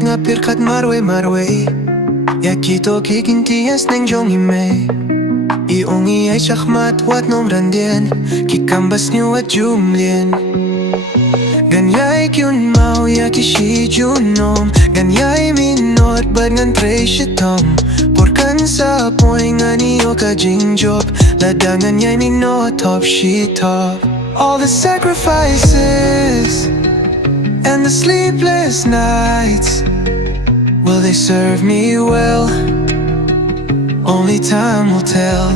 iaid nga pyrkhat marwei Ya kito kyntien sneng jong Iong iaid sa khmat wat nom randien sniew at mlien Ganyay kynmaw ya junom Ganyay Minot bad ngan trei shitom Porkan sa poy nga niyo ka Jing job Lada nganyay Minot thop shitom All the sacrifices and the sleepless nights, will they serve me well? Only time will tell.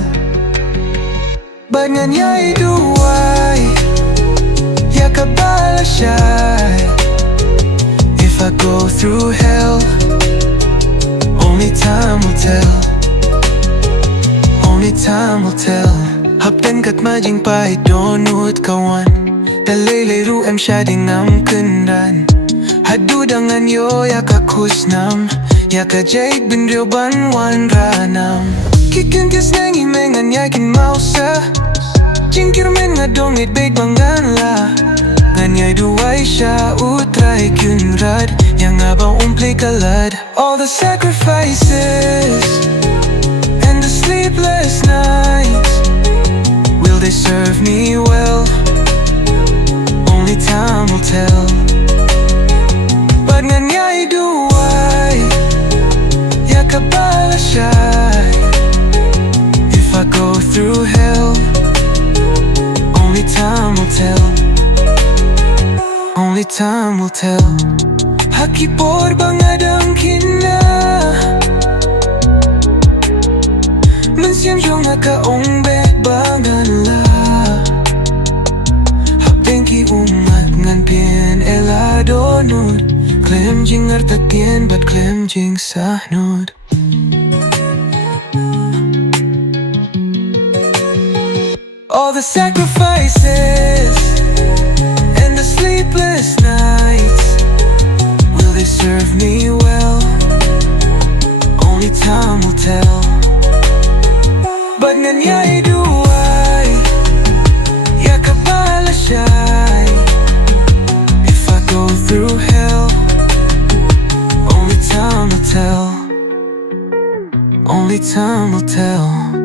But ngan iaid duwai Ya lashai. If I go through hell, only time will tell. Only time will tell. Hapdeng Jing pait dohnud kawan Dalay shadien ngam kynran Hadudangan yo ya kusnam Ya jaid bin ban wan ranam Kykintien sneng ngan ya kynmaw sa Jing nga dongit big bangan la Ngan ya duwai sha trei kynran Yang abang kalad. All the sacrifices and the sleepless nights, will they serve me well? Only time will tell. But ngan iaid duwai Ya lashai. If I go through hell, only time will tell. Only time will tell. Hakipor bangadang kina Mensiam jong kaong bet bangan la Hapdeng ngan pien dohnud Jing artatien bat Jing sahnud. All the sacrifices and the sleepless nights, will they serve me well? Only time will tell. But ngan iaid duwai Ya lashai. If I go through hell, only time will tell. Only time will tell.